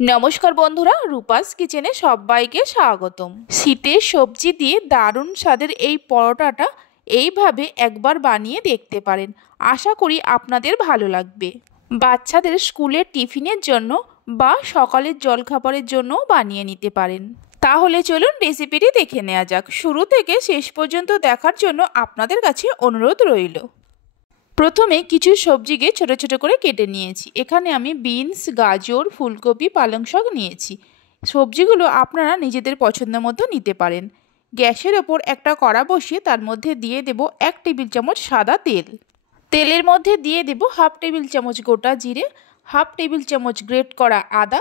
নমস্কার বন্ধুরা, রূপাস কিচেনে সবাইকে স্বাগতম। শীতের সবজি দিয়ে দারুণ স্বাদের এই পরোটাটা এইভাবে একবার বানিয়ে দেখতে পারেন। আশা করি আপনাদের ভালো লাগবে। বাচ্চাদের স্কুলের টিফিনের জন্য বা সকালের জলখাবারের জন্যও বানিয়ে নিতে পারেন। তাহলে চলুন রেসিপিটি দেখে নেওয়া যাক। শুরু থেকে শেষ পর্যন্ত দেখার জন্য আপনাদের কাছে অনুরোধ রইল। প্রথমে কিছু সবজিকে ছোট ছোট করে কেটে নিয়েছি। এখানে আমি বিনস, গাজর, ফুলকপি, পালং শাক নিয়েছি। সবজিগুলো আপনারা নিজেদের পছন্দ মতো নিতে পারেন। গ্যাসের ওপর একটা কড়া বসিয়ে তার মধ্যে দিয়ে দেব 1 টেবিল চামচ সাদা তেল। তেলের মধ্যে দিয়ে দেব 1/2 টেবিল চামচ গোটা জিরে, 1/2 টেবিল চামচ গ্রেট করা আদা,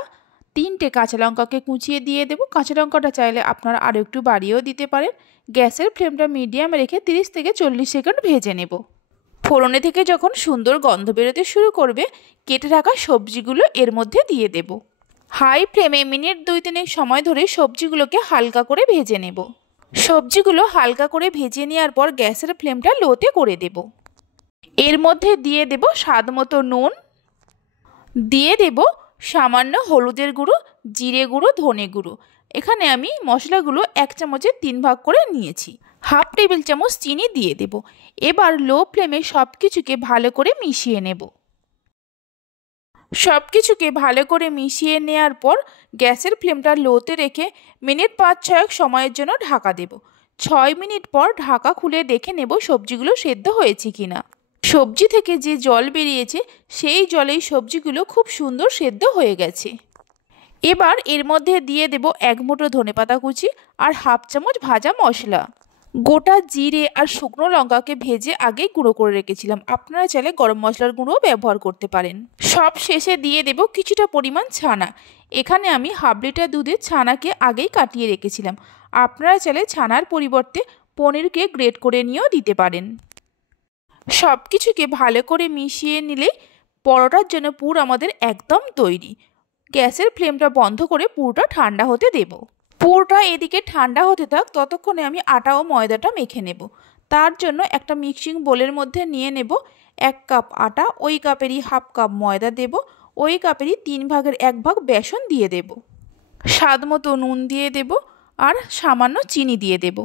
3টে কাঁচা লঙ্কাকে কুচিয়ে দিয়ে দেব। কাঁচা লঙ্কাটা চাইলে আপনারা আরও একটু বাড়িয়েও দিতে পারেন। গ্যাসের ফ্লেমটা মিডিয়ামে রেখে 30 থেকে 40 সেকেন্ড ভেজে নেব। ফোড়নে থেকে যখন সুন্দর গন্ধ বেরোতে শুরু করবে, কেটে রাখা সবজিগুলো এর মধ্যে দিয়ে দেব। হাই ফ্লেমে মিনিট 2-3 সময় ধরে সবজিগুলোকে হালকা করে ভেজে নেব। সবজিগুলো হালকা করে ভেজে নেওয়ার পর গ্যাসের ফ্লেমটা লোতে করে দেব। এর মধ্যে দিয়ে দেব স্বাদ মতো নুন, দিয়ে দেব সামান্য হলুদের গুঁড়ো, জিরে গুঁড়ো, ধনে গুঁড়ো। এখানে আমি মশলাগুলো 1 চামচের 3 ভাগ করে নিয়েছি। 1/2 টেবিল চামচ চিনি দিয়ে দেব। এবার লো ফ্লেমে সব কিছুকে ভালো করে মিশিয়ে নেব। সব কিছুকে ভালো করে মিশিয়ে নেওয়ার পর গ্যাসের ফ্লেমটা লোতে রেখে মিনিট 5-6 সময়ের জন্য ঢাকা দেব। 6 মিনিট পর ঢাকা খুলে দেখে নেব সবজিগুলো সেদ্ধ হয়েছে কিনা। সবজি থেকে যে জল বেরিয়েছে সেই জলেই সবজিগুলো খুব সুন্দর সেদ্ধ হয়ে গেছে। এবার এর মধ্যে দিয়ে দেব 1 মুঠো ধনেপাতা কুচি আর 1/2 চামচ ভাজা মশলা। গোটা জিরে আর শুকনো লঙ্কাকে ভেজে আগেই গুঁড়ো করে রেখেছিলাম। আপনারা চাইলে গরম মশলার গুঁড়োও ব্যবহার করতে পারেন। সব শেষে দিয়ে দেব কিছুটা পরিমাণ ছানা। এখানে আমি 1/2 লিটার দুধের ছানাকে আগেই কাটিয়ে রেখেছিলাম। আপনারা চাইলে ছানার পরিবর্তে পনিরকে গ্রেট করে নিয়েও দিতে পারেন। সব কিছুকে ভালো করে মিশিয়ে নিলেই পরোটার জন্য পুর আমাদের একদম তৈরি। গ্যাসের ফ্লেমটা বন্ধ করে পুরটা ঠান্ডা হতে দেব। পুরটা এদিকে ঠান্ডা হতে থাক, ততক্ষণে আমি আটা ও ময়দাটা মেখে নেব। তার জন্য একটা মিক্সিং বোলের মধ্যে নিয়ে নেব 1 কাপ আটা, ওই কাপেরই 1/2 কাপ ময়দা দেব, ওই কাপেরই 3 ভাগের 1 ভাগ বেসন দিয়ে দেব, স্বাদ মতো নুন দিয়ে দেব আর সামান্য চিনি দিয়ে দেব।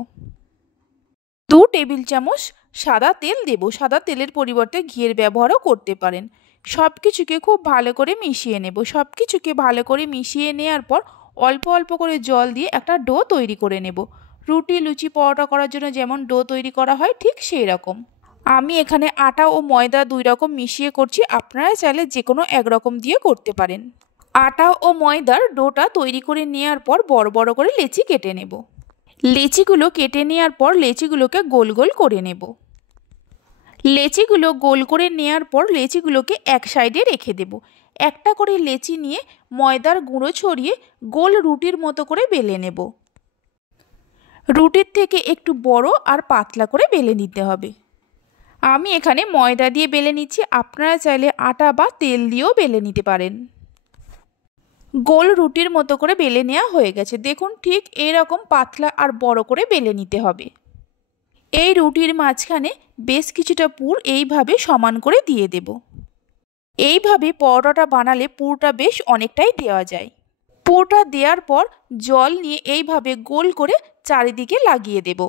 2 টেবিল চামচ সাদা তেল দেব। সাদা তেলের পরিবর্তে ঘিয়ের ব্যবহারও করতে পারেন। সব কিছুকে খুব ভালো করে মিশিয়ে নেব। সব কিছুকে ভালো করে মিশিয়ে নেওয়ার পর অল্প অল্প করে জল দিয়ে একটা ডো তৈরি করে নেব। রুটি, লুচি, পরোটা করার জন্য যেমন ডো তৈরি করা হয় ঠিক সেই রকম। আমি এখানে আটা ও ময়দা 2 রকম মিশিয়ে করছি। আপনারা চাইলে যে কোনো এক রকম দিয়ে করতে পারেন। আটা ও ময়দার ডোটা তৈরি করে নেওয়ার পর বড় বড় করে লেচি কেটে নেব। লেচিগুলো কেটে নেওয়ার পর লেচিগুলোকে গোল গোল করে নেব। লেচিগুলো গোল করে নেওয়ার পর লেচিগুলোকে এক সাইডে রেখে দেব। একটা করে লেচি নিয়ে ময়দার গুঁড়ো ছড়িয়ে গোল রুটির মতো করে বেলে নেব। রুটির থেকে একটু বড় আর পাতলা করে বেলে নিতে হবে। আমি এখানে ময়দা দিয়ে বেলে নিচ্ছি। আপনারা চাইলে আটা বা তেল দিয়েও বেলে নিতে পারেন। গোল রুটির মতো করে বেলে নেওয়া হয়ে গেছে। দেখুন, ঠিক এরকম পাতলা আর বড় করে বেলে নিতে হবে। এই রুটির মাঝখানে বেশ কিছুটা পুর এইভাবে সমান করে দিয়ে দেব। এইভাবে পরোটাটা বানালে পুরটা বেশ অনেকটাই দেওয়া যায়। পুরটা দেওয়ার পর জল নিয়ে এইভাবে গোল করে চারিদিকে লাগিয়ে দেব।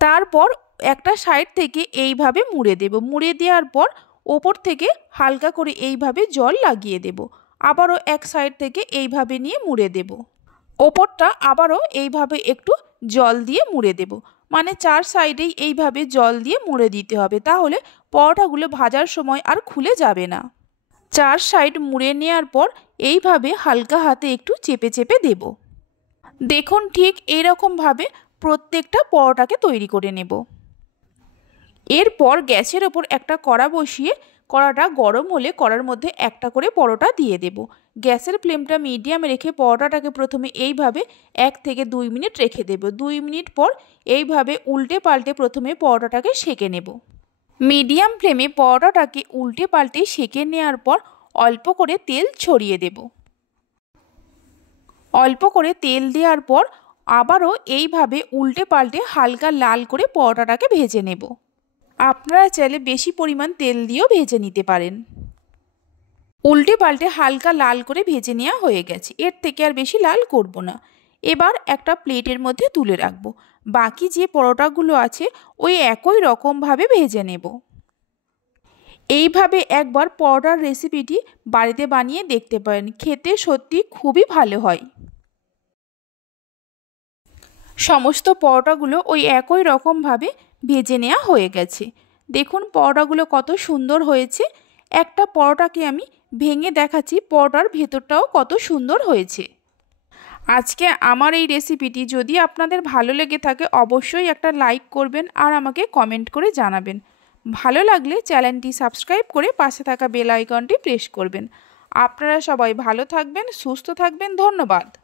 তারপর একটা সাইড থেকে এইভাবে মুড়ে দেব। মুড়ে দেওয়ার পর ওপর থেকে হালকা করে এইভাবে জল লাগিয়ে দেব। আবারও এক সাইড থেকে এইভাবে নিয়ে মুড়ে দেব। ওপরটা আবারও এইভাবে একটু জল দিয়ে মুড়ে দেব। মানে 4 সাইডেই এইভাবে জল দিয়ে মুড়ে দিতে হবে, তাহলে পরোটাগুলো ভাজার সময় আর খুলে যাবে না। 4 সাইড মুড়ে নেওয়ার পর এইভাবে হালকা হাতে একটু চেপে চেপে দেব। দেখুন, ঠিক এইরকমভাবে প্রত্যেকটা পরোটাকে তৈরি করে নেব। এরপর গ্যাসের ওপর একটা কড়া বসিয়ে কড়াটা গরম হলে কড়ার মধ্যে একটা করে পরোটা দিয়ে দেব। গ্যাসের ফ্লেমটা মিডিয়ামে রেখে পরোটাটাকে প্রথমে এইভাবে 1 থেকে 2 মিনিট রেখে দেব। 2 মিনিট পর এইভাবে উল্টে পাল্টে প্রথমে পরোটাটাকে সেঁকে নেব। মিডিয়াম ফ্লেমে পরোটাটাকে উল্টে পাল্টে সেঁকে নেওয়ার পর অল্প করে তেল ছড়িয়ে দেব। অল্প করে তেল দেওয়ার পর আবারও এইভাবে উল্টে পাল্টে হালকা লাল করে পরোটাটাকে ভেজে নেব। আপনারা চাইলে বেশি পরিমাণ তেল দিয়েও ভেজে নিতে পারেন। উল্টে পাল্টে হালকা লাল করে ভেজে নেওয়া হয়ে গেছে। এর থেকে আর বেশি লাল করব না। এবার একটা প্লেটের মধ্যে তুলে রাখবো। বাকি যে পরোটাগুলো আছে ওই একই রকমভাবে ভেজে নেব। এইভাবে একবার পরোটার রেসিপিটি বাড়িতে বানিয়ে দেখতে পারেন, খেতে সত্যি খুবই ভালো হয়। সমস্ত পরোটাগুলো ওই একই রকমভাবে ভেজে নেওয়া হয়ে গেছে। দেখুন পরোটাগুলো কত সুন্দর হয়েছে। একটা পরোটাকে আমি ভেঙে দেখাচ্ছি, পরোটার ভেতরটাও কত সুন্দর হয়েছে। আজকে আমার এই রেসিপিটি যদি আপনাদের ভালো লেগে থাকে অবশ্যই একটা লাইক করবেন আর আমাকে কমেন্ট করে জানাবেন। ভালো লাগলে চ্যানেলটি সাবস্ক্রাইব করে পাশে থাকা বেল আইকনটি প্রেস করবেন। আপনারা সবাই ভালো থাকবেন, সুস্থ থাকবেন। ধন্যবাদ।